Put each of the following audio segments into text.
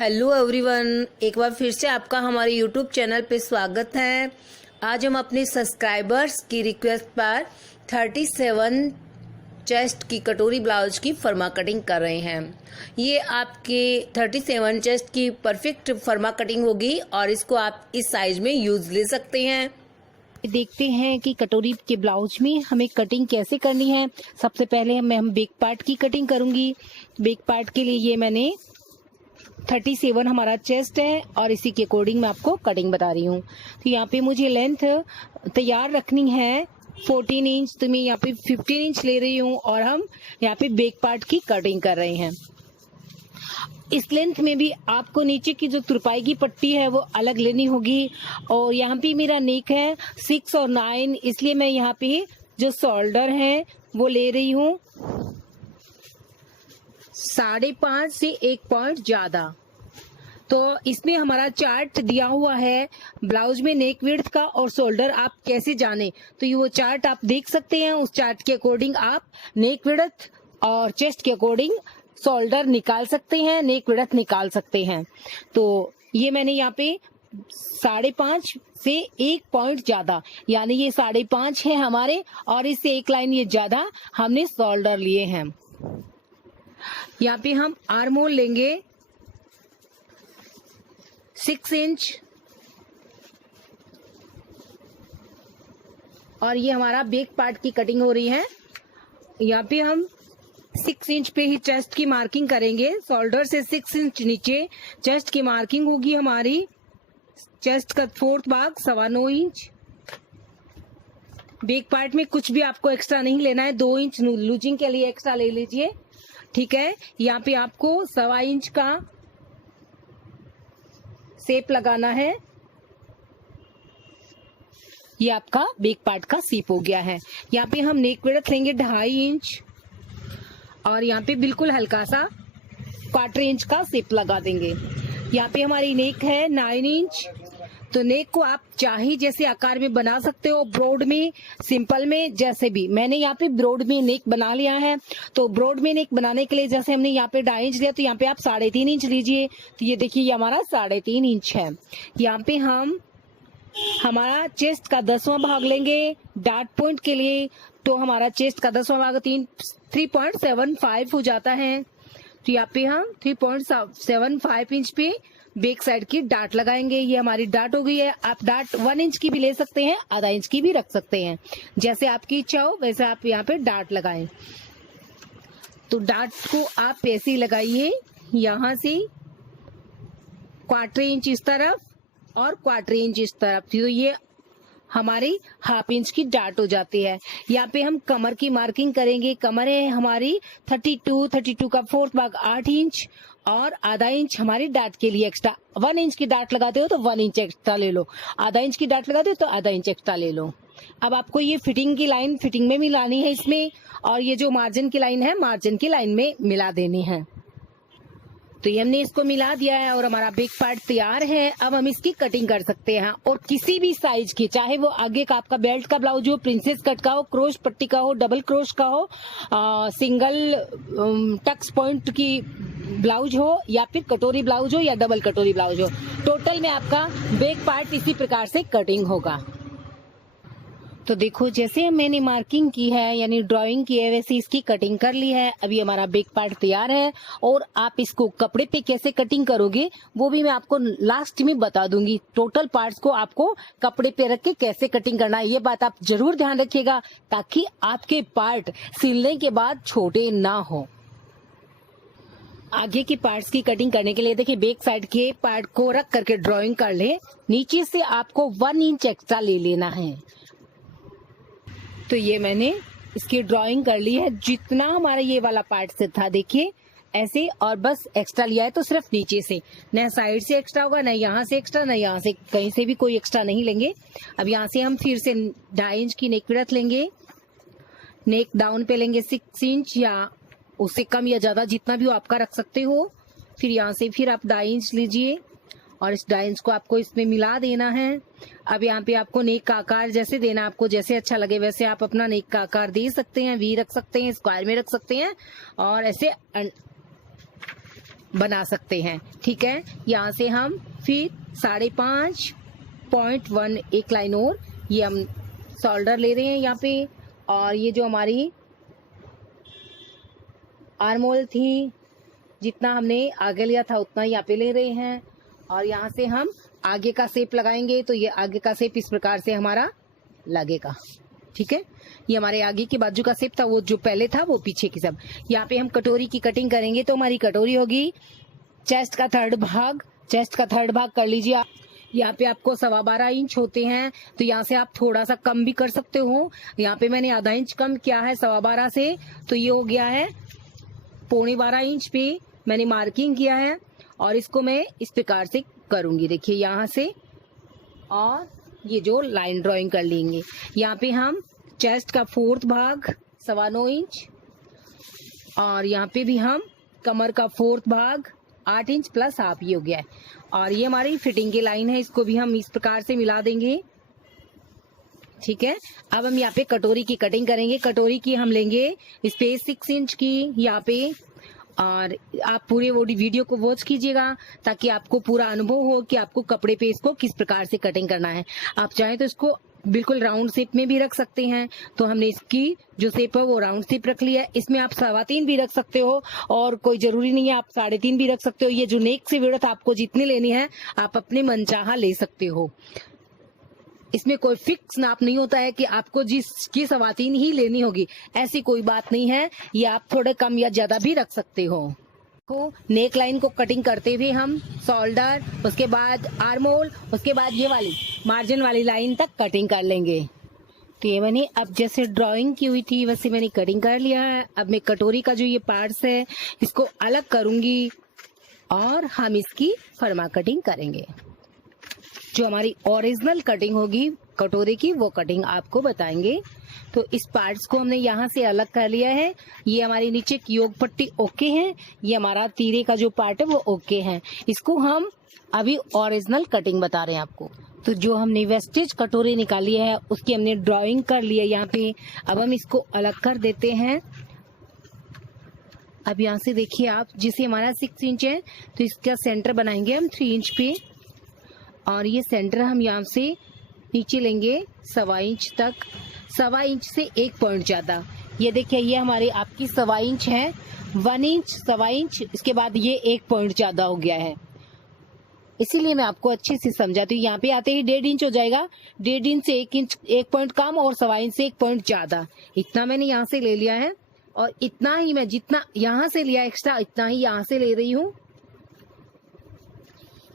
Hello everyone, एक बार फिर से आपका हमारे यूट्यूब चैनल पे स्वागत है। आज हम अपने सब्सक्राइबर्स की रिक्वेस्ट पर 37 चेस्ट की कटोरी ब्लाउज की फर्मा कटिंग कर रहे हैं। ये आपके 37 चेस्ट की परफेक्ट फर्मा कटिंग होगी और इसको आप इस साइज में यूज ले सकते हैं। देखते हैं कि कटोरी के ब्लाउज में हमें कटिंग कैसे करनी है। सबसे पहले हम बैक पार्ट की कटिंग करूंगी। बैक पार्ट के लिए ये मैंने 37 हमारा चेस्ट है और इसी के अकॉर्डिंग मैं आपको कटिंग बता रही हूँ। तो यहाँ पे मुझे लेंथ तैयार रखनी है 14 इंच, तो मैं यहाँ पे 15 इंच ले रही हूँ और हम यहाँ पे बैक पार्ट की कटिंग कर रहे हैं। इस लेंथ में भी आपको नीचे की जो तुरपाई की पट्टी है वो अलग लेनी होगी। और यहाँ पे मेरा नेक है 6 और 9, इसलिए मैं यहाँ पे जो शोल्डर है वो ले रही हूँ 5.5 से 1 पॉइंट ज्यादा। तो इसमें हमारा चार्ट दिया हुआ है ब्लाउज में नेक विड्थ का और शोल्डर आप कैसे जाने, तो ये वो चार्ट आप देख सकते हैं। उस चार्ट के अकॉर्डिंग आप नेक विड्थ और चेस्ट के अकॉर्डिंग शोल्डर निकाल सकते हैं, नेक विड्थ निकाल सकते हैं। तो ये मैंने यहाँ पे 5.5 से 1 पॉइंट ज्यादा, यानी ये 5.5 है हमारे और इससे 1 लाइन ये ज्यादा हमने शोल्डर लिए हैं। यहाँ पे हम आर्म होल लेंगे 6 इंच और ये हमारा बैक पार्ट की कटिंग हो रही है। यहाँ पे हम 6 इंच पे ही चेस्ट की मार्किंग करेंगे। शोल्डर से 6 इंच नीचे चेस्ट की मार्किंग होगी हमारी। चेस्ट का 4th भाग 9.25 इंच। बैक पार्ट में कुछ भी आपको एक्स्ट्रा नहीं लेना है, 2 इंच लूजिंग के लिए एक्स्ट्रा ले लीजिए, ठीक है। यहाँ पे आपको 1.25 इंच का शेप लगाना है। ये आपका बैक पार्ट का शेप हो गया है। यहाँ पे हम नेक विड्थ लेंगे 2.5 इंच और यहाँ पे बिल्कुल हल्का सा 1/4 इंच का शेप लगा देंगे। यहाँ पे हमारी नेक है 9 इंच। तो नेक को आप चाहे जैसे आकार में बना सकते हो, ब्रॉड में, सिंपल में, जैसे भी। मैंने यहाँ पे ब्रॉड में नेक बना लिया है। तो ब्रॉड में नेक बनाने के लिए जैसे हमने यहाँ पे 2.5 इंच लिया, तो यहाँ पे आप 3.5 इंच लीजिए। तो ये देखिए ये हमारा 3.5 इंच है। यहाँ पे हम हमारा चेस्ट का 10वां भाग लेंगे डार्ट पॉइंट के लिए। तो हमारा चेस्ट का 10वां भाग 3.75 हो जाता है। तो यहाँ पे हम 3.75 इंच पे बैक साइड की डार्ट लगाएंगे। ये हमारी डार्ट हो गई है। आप डार्ट 1 इंच की भी ले सकते हैं, आधा इंच की भी रख सकते हैं, जैसे आपकी इच्छा हो वैसे आप यहाँ पे डार्ट लगाएं। तो डार्ट को आप ऐसे ही लगाइए, यहाँ से 1/4 इंच इस तरफ और 1/4 इंच इस तरफ। तो ये हमारी 1/2 इंच की डार्ट हो जाती है। यहाँ पे हम कमर की मार्किंग करेंगे। कमर है हमारी 32 का 4th भाग 8 इंच और आधा इंच हमारी डार्ट के लिए एक्स्ट्रा। 1 इंच की डार्ट लगाते हो तो 1 इंच एक्स्ट्रा ले लो, आधा इंच की डार्ट लगाते हो तो आधा इंच एक्स्ट्रा ले लो। अब आपको ये फिटिंग की लाइन फिटिंग में मिलानी है इसमें, और ये जो मार्जिन की लाइन है मार्जिन की लाइन में मिला देनी है। तो ये हमने इसको मिला दिया है और हमारा बैक पार्ट तैयार है। अब हम इसकी कटिंग कर सकते हैं और किसी भी साइज की, चाहे वो आगे का आपका बेल्ट का ब्लाउज हो, प्रिंसेस कट का हो, क्रोश पट्टी का हो, डबल क्रोश का हो, सिंगल टक्स पॉइंट की ब्लाउज हो या फिर कटोरी ब्लाउज हो या डबल कटोरी ब्लाउज हो, टोटल में आपका बैक पार्ट इसी प्रकार से कटिंग होगा। तो देखो जैसे मैंने मार्किंग की है यानी ड्राइंग की है वैसे इसकी कटिंग कर ली है। अभी हमारा बैक पार्ट तैयार है और आप इसको कपड़े पे कैसे कटिंग करोगे वो भी मैं आपको लास्ट में बता दूंगी। टोटल पार्ट्स को आपको कपड़े पे रख के कैसे कटिंग करना है, ये बात आप जरूर ध्यान रखिएगा ताकि आपके पार्ट सिलने के बाद छोटे ना हो। आगे की पार्ट्स की कटिंग करने के लिए देखिए बैक साइड के पार्ट को रख करके ड्राइंग कर ले। नीचे से आपको 1 इंच एक्स्ट्रा ले लेना है। तो ये मैंने इसकी ड्राइंग कर ली है जितना हमारा ये वाला पार्ट से था, देखिए ऐसे, और बस एक्स्ट्रा लिया है तो सिर्फ नीचे से, न साइड से एक्स्ट्रा होगा, न यहाँ से एक्स्ट्रा, न यहाँ से, कहीं से भी कोई एक्स्ट्रा नहीं लेंगे। अब यहाँ से हम फिर से 2.5 इंच की नेक विड्थ लेंगे। नेक डाउन पे लेंगे 6 इंच या उससे कम या ज्यादा जितना भी आपका रख सकते हो। फिर यहाँ से फिर आप 2.5 इंच लीजिए और इस 2.5 इंच को आपको इसमें मिला देना है। अब यहाँ पे आपको नेक का आकार जैसे देना, आपको जैसे अच्छा लगे वैसे आप अपना नेक का आकार दे सकते हैं। वी रख सकते हैं, स्क्वायर में रख सकते हैं और ऐसे बना सकते हैं। ठीक है, यहाँ से हम फिर 5.5.1 एक लाइन और ये हम शोल्डर ले रहे हैं यहाँ पे, और ये जो हमारी आर्म होल थी, जितना हमने आगे लिया था उतना यहाँ पे ले रहे हैं, और यहाँ से हम आगे का शेप लगाएंगे। तो ये आगे का शेप इस प्रकार से हमारा लगेगा। ठीक है, ये हमारे आगे की बाजू का शेप था, वो जो पहले था वो पीछे की सब। यहाँ पे हम कटोरी की कटिंग करेंगे, तो हमारी कटोरी होगी चेस्ट का थर्ड भाग। चेस्ट का थर्ड भाग कर लीजिए आप। यहाँ पे आपको 12.25 इंच होते हैं, तो यहाँ से आप थोड़ा सा कम भी कर सकते हो। यहाँ पे मैंने आधा इंच कम किया है 12.25 से, तो ये हो गया है 12.25 इंच पे मैंने मार्किंग किया है। और इसको मैं इस प्रकार से करूंगी, देखिए यहाँ से, और ये जो लाइन ड्राइंग कर लेंगे। यहाँ पे हम चेस्ट का फोर्थ भाग 9.25 इंच, और यहाँ पे भी हम कमर का फोर्थ भाग 8 इंच प्लस हाफ, ये हो गया है। और ये हमारी फिटिंग की लाइन है, इसको भी हम इस प्रकार से मिला देंगे। ठीक है, अब हम यहाँ पे कटोरी की कटिंग करेंगे। कटोरी की हम लेंगे स्पेस 6 इंच की यहाँ पे, और आप पूरे वो वीडियो को वॉच कीजिएगा ताकि आपको पूरा अनुभव हो कि आपको कपड़े पे इसको किस प्रकार से कटिंग करना है। आप चाहें तो इसको बिल्कुल राउंड शेप में भी रख सकते हैं, तो हमने इसकी जो शेप है वो राउंड शेप रख लिया है। इसमें आप 3.25 भी रख सकते हो, और कोई जरूरी नहीं है, आप 3.5 भी रख सकते हो। ये जो नेक से विड्थ आपको जितनी लेनी है आप अपने मनचाहा ले सकते हो। इसमें कोई फिक्स नाप नहीं होता है कि आपको जिसकी 3.25 ही लेनी होगी, ऐसी कोई बात नहीं है। ये आप थोड़े कम या ज्यादा भी रख सकते हो। को नेक लाइन को कटिंग करते हुए हम शोल्डर, उसके बाद आर्म होल, उसके बाद ये वाली मार्जिन वाली लाइन तक कटिंग कर लेंगे। तो ये मैंने अब जैसे ड्राइंग की हुई थी वैसे मैंने कटिंग कर लिया है। अब मैं कटोरी का जो ये पार्ट्स है इसको अलग करूंगी, और हम इसकी फर्मा कटिंग करेंगे। जो हमारी ओरिजिनल कटिंग होगी कटोरे की वो कटिंग आपको बताएंगे। तो इस पार्ट्स को हमने यहाँ से अलग कर लिया है। ये हमारी नीचे की योग पट्टी ओके है, ये हमारा तीरे का जो पार्ट है वो ओके है। इसको हम अभी ओरिजिनल कटिंग बता रहे हैं आपको। तो जो हमने वेस्टेज कटोरी निकाली है उसकी हमने ड्राइंग कर ली है यहाँ पे। अब हम इसको अलग कर देते हैं। अब यहाँ से देखिए आप, जिसे हमारा 6 इंच है तो इसका सेंटर बनाएंगे हम 3 इंच पे, और ये सेंटर हम यहाँ से नीचे लेंगे 1.25 इंच तक। 1.25 इंच से 1 पॉइंट ज्यादा। ये देखिए ये हमारी आपकी 1.25 इंच है, 1 इंच 1.25 इंच, इसके बाद ये 1 पॉइंट ज्यादा हो गया है, इसीलिए मैं आपको अच्छे से समझाती हूँ। यहाँ पे आते ही 1.5 इंच हो जाएगा। 1.5 इंच से 1 इंच 1 पॉइंट कम, और 1.25 इंच से 1 पॉइंट ज्यादा। इतना मैंने यहाँ से ले लिया है, और इतना ही मैं जितना यहाँ से लिया एक्स्ट्रा इतना ही यहाँ से ले रही हूँ,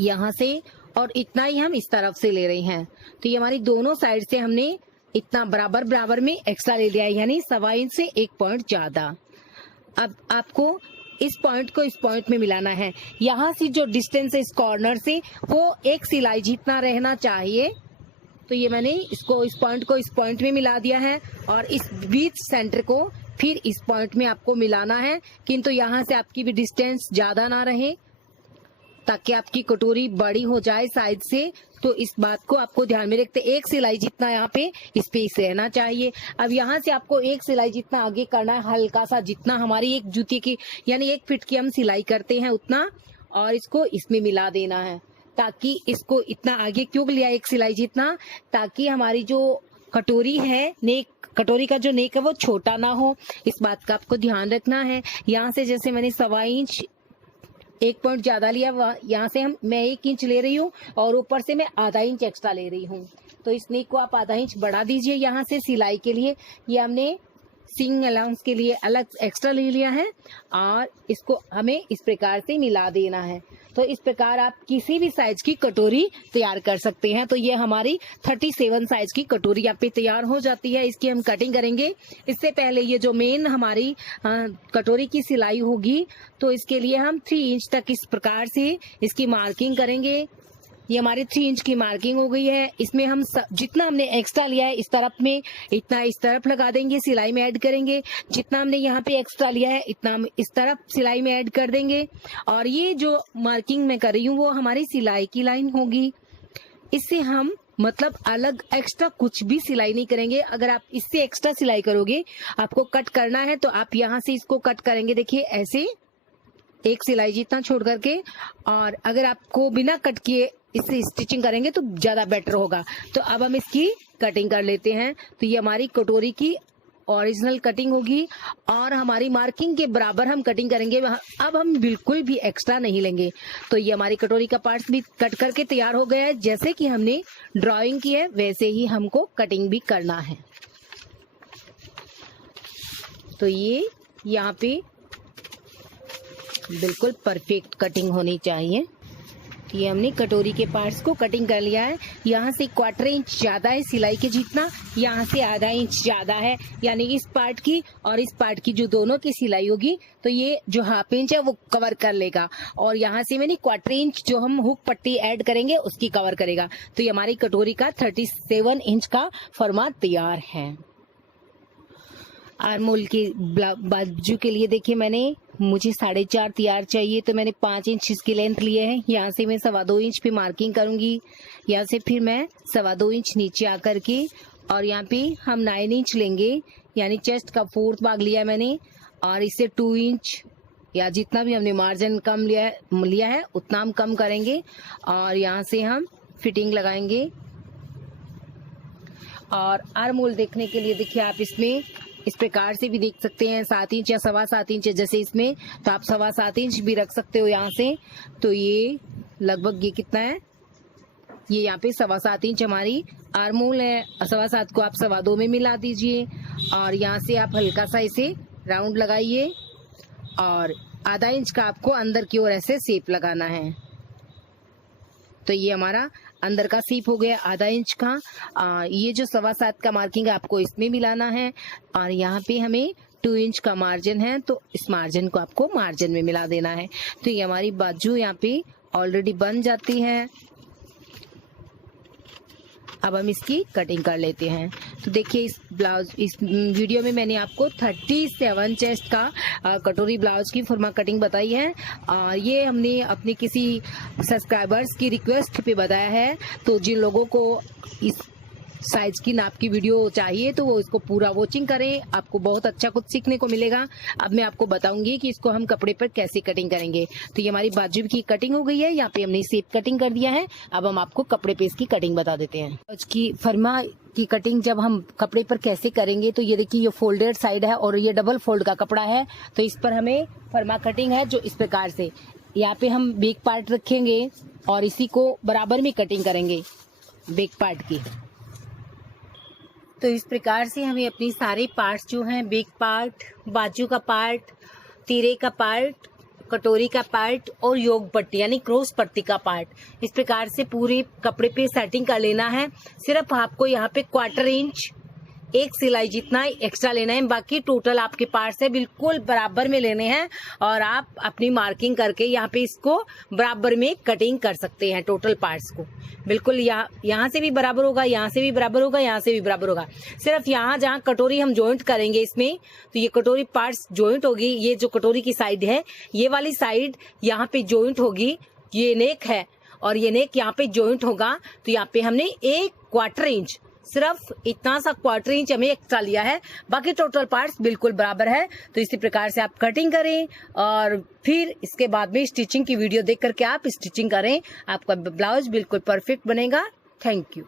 यहाँ से, और इतना ही हम इस तरफ से ले रहे हैं। तो ये हमारी दोनों साइड से हमने इतना बराबर बराबर में एक्स्ट्रा ले लिया है, यानी 1.25 इंच से 1 पॉइंट ज्यादा। अब आपको इस पॉइंट को इस पॉइंट में मिलाना है। यहाँ से जो डिस्टेंस है इस कॉर्नर से वो एक सिलाई जितना रहना चाहिए। तो ये मैंने इसको इस पॉइंट को इस पॉइंट में मिला दिया है, और इस बीच सेंटर को फिर इस पॉइंट में आपको मिलाना है, किंतु यहाँ से आपकी भी डिस्टेंस ज्यादा ना रहे ताकि आपकी कटोरी बड़ी हो जाए साइज से। तो इस बात को आपको ध्यान में रखते, एक सिलाई जितना यहाँ पे स्पेस रहना चाहिए। अब यहाँ से आपको एक सिलाई जितना आगे करना है, हल्का सा, जितना हमारी एक जूती की यानी 1 फीट की हम सिलाई करते हैं उतना, और इसको इसमें मिला देना है। ताकि इसको इतना आगे क्यों लिया एक सिलाई जितना, ताकि हमारी जो कटोरी है, नेक कटोरी का जो नेक है वो छोटा ना हो, इस बात का आपको ध्यान रखना है। यहाँ से जैसे मैंने 1.25 इंच 1 पॉइंट ज्यादा लिया, यहाँ से मैं 1 इंच ले रही हूँ, और ऊपर से मैं आधा इंच एक्स्ट्रा ले रही हूँ। तो इस नेक को आप आधा इंच बढ़ा दीजिए यहाँ से सिलाई के लिए। ये हमने सींग अलाउंस के लिए अलग एक्स्ट्रा ले लिया है, और इसको हमें इस प्रकार से मिला देना है। तो इस प्रकार आप किसी भी साइज की कटोरी तैयार कर सकते हैं। तो ये हमारी 37 साइज की कटोरी यहाँ पे तैयार हो जाती है। इसकी हम कटिंग करेंगे। इससे पहले ये जो मेन हमारी कटोरी की सिलाई होगी, तो इसके लिए हम 3 इंच तक इस प्रकार से इसकी मार्किंग करेंगे। ये हमारी 3 इंच की मार्किंग हो गई है। इसमें हम जितना हमने एक्स्ट्रा लिया है इस तरफ में, इतना इस तरफ लगा देंगे, सिलाई में ऐड करेंगे। जितना हमने यहाँ पे एक्स्ट्रा लिया है इतना हम इस तरफ सिलाई में ऐड कर देंगे। और ये जो मार्किंग मैं कर रही हूँ वो हमारी सिलाई की लाइन होगी। इससे हम मतलब अलग एक्स्ट्रा कुछ भी सिलाई नहीं करेंगे। अगर आप इससे एक्स्ट्रा सिलाई करोगे, आपको कट करना है तो आप यहाँ से इसको कट करेंगे। देखिए ऐसे, एक सिलाई जितना छोड़ करके, और अगर आपको बिना कट किए इससे स्टिचिंग करेंगे तो ज्यादा बेटर होगा। तो अब हम इसकी कटिंग कर लेते हैं। तो ये हमारी कटोरी की ओरिजिनल कटिंग होगी और हमारी मार्किंग के बराबर हम कटिंग करेंगे। अब हम बिल्कुल भी एक्स्ट्रा नहीं लेंगे। तो ये हमारी कटोरी का पार्ट्स भी कट करके तैयार हो गया है। जैसे कि हमने ड्राइंग की है वैसे ही हमको कटिंग भी करना है। तो ये यहाँ पे बिल्कुल परफेक्ट कटिंग होनी चाहिए। ये हमने कटोरी के पार्ट्स को कटिंग कर लिया है। यहाँ से 1/4 इंच ज्यादा है सिलाई के जितना, यहाँ से आधा इंच ज्यादा है, यानी इस पार्ट की और इस पार्ट की जो दोनों की सिलाई होगी तो ये जो 1/2 इंच है वो कवर कर लेगा। और यहाँ से मैंने 1/4 इंच जो हम हुक पट्टी ऐड करेंगे उसकी कवर करेगा। तो ये हमारी कटोरी का 37 इंच का फॉर्मा तैयार है। आर्मोल के बाजू के लिए देखिए मुझे 4.5 तैयार चाहिए, तो मैंने 5 इंच इसकी लेंथ लिए है। यहाँ से मैं 2.25 इंच पे मार्किंग करूंगी। यहाँ से फिर मैं 2.25 इंच नीचे आकर के और यहाँ पे हम 9 इंच लेंगे, यानी चेस्ट का 4th भाग लिया मैंने, और इससे 2 इंच या जितना भी हमने मार्जिन कम लिया है उतना हम कम करेंगे। और यहाँ से हम फिटिंग लगाएंगे। और आर्मोल देखने के लिए देखिए आप इसमें इस प्रकार से भी देख सकते हैं, 7 इंच या 7.25 इंच जैसे इसमें, तो आप 7.25 इंच भी रख सकते हो यहाँ से। तो ये लगभग ये कितना है, ये यहाँ पे 7.25 इंच हमारी आर्मोल है। 7.25 को आप 2.25 में मिला दीजिए और यहाँ से आप हल्का सा इसे राउंड लगाइए और आधा इंच का आपको अंदर की ओर ऐसे शेप लगाना है। तो ये हमारा अंदर का सीप हो गया आधा इंच का। ये जो 7.25 का मार्किंग है आपको इसमें मिलाना है। और यहाँ पे हमें 2 इंच का मार्जिन है, तो इस मार्जिन को आपको मार्जिन में मिला देना है। तो ये हमारी बाजू यहाँ पे ऑलरेडी बन जाती है। अब हम इसकी कटिंग कर लेते हैं। तो देखिए इस वीडियो में मैंने आपको 37 चेस्ट का कटोरी ब्लाउज की फॉर्मा कटिंग बताई है। ये हमने अपने किसी सब्सक्राइबर्स की रिक्वेस्ट पे बताया है। तो जिन लोगों को इस साइज की नाप की वीडियो चाहिए तो वो इसको पूरा वॉचिंग करें, आपको बहुत अच्छा कुछ सीखने को मिलेगा। अब मैं आपको बताऊंगी कि इसको हम कपड़े पर कैसे कटिंग करेंगे। तो ये हमारी बाजू की कटिंग हो गई है, यहाँ पे हमने शेप कटिंग कर दिया है। अब हम आपको कपड़े पे इसकी कटिंग बता देते हैं। आज की फर्मा की कटिंग जब हम कपड़े पर कैसे करेंगे, तो ये देखिए ये फोल्डेड साइड है और ये डबल फोल्ड का कपड़ा है। तो इस पर हमें फर्मा कटिंग है जो इस प्रकार से, यहाँ पे हम बैक पार्ट रखेंगे और इसी को बराबर में कटिंग करेंगे बैक पार्ट की। तो इस प्रकार से हमें अपनी सारे पार्ट्स जो हैं, बैक पार्ट, बाजू का पार्ट, तीरे का पार्ट, कटोरी का पार्ट और योग पट्टी यानी क्रॉस पट्टी का पार्ट, इस प्रकार से पूरे कपड़े पे सेटिंग कर लेना है। सिर्फ आपको यहाँ पे 1/4 इंच एक सिलाई जितना एक्स्ट्रा लेना है, बाकी टोटल आपके पार्ट्स है बिल्कुल बराबर में लेने हैं। और आप अपनी मार्किंग करके यहाँ पे इसको बराबर में कटिंग कर सकते हैं। टोटल पार्ट्स को बिल्कुल यहाँ से भी बराबर होगा, यहाँ से भी बराबर होगा, यहाँ से भी बराबर होगा। सिर्फ यहाँ जहाँ कटोरी हम जॉइंट करेंगे इसमें, तो ये कटोरी पार्ट्स जॉइंट होगी। ये जो कटोरी की साइड है, ये वाली साइड यहाँ पे जॉइंट होगी। ये नेक है और ये नेक यहाँ पे जॉइंट होगा। तो यहाँ पे हमने 1/4 इंच, सिर्फ इतना सा 1/4 इंच हमें एक्स्ट्रा लिया है, बाकी टोटल पार्ट्स बिल्कुल बराबर है। तो इसी प्रकार से आप कटिंग करें और फिर इसके बाद में स्टिचिंग की वीडियो देख करके आप स्टिचिंग करें, आपका ब्लाउज बिल्कुल परफेक्ट बनेगा। Thank you.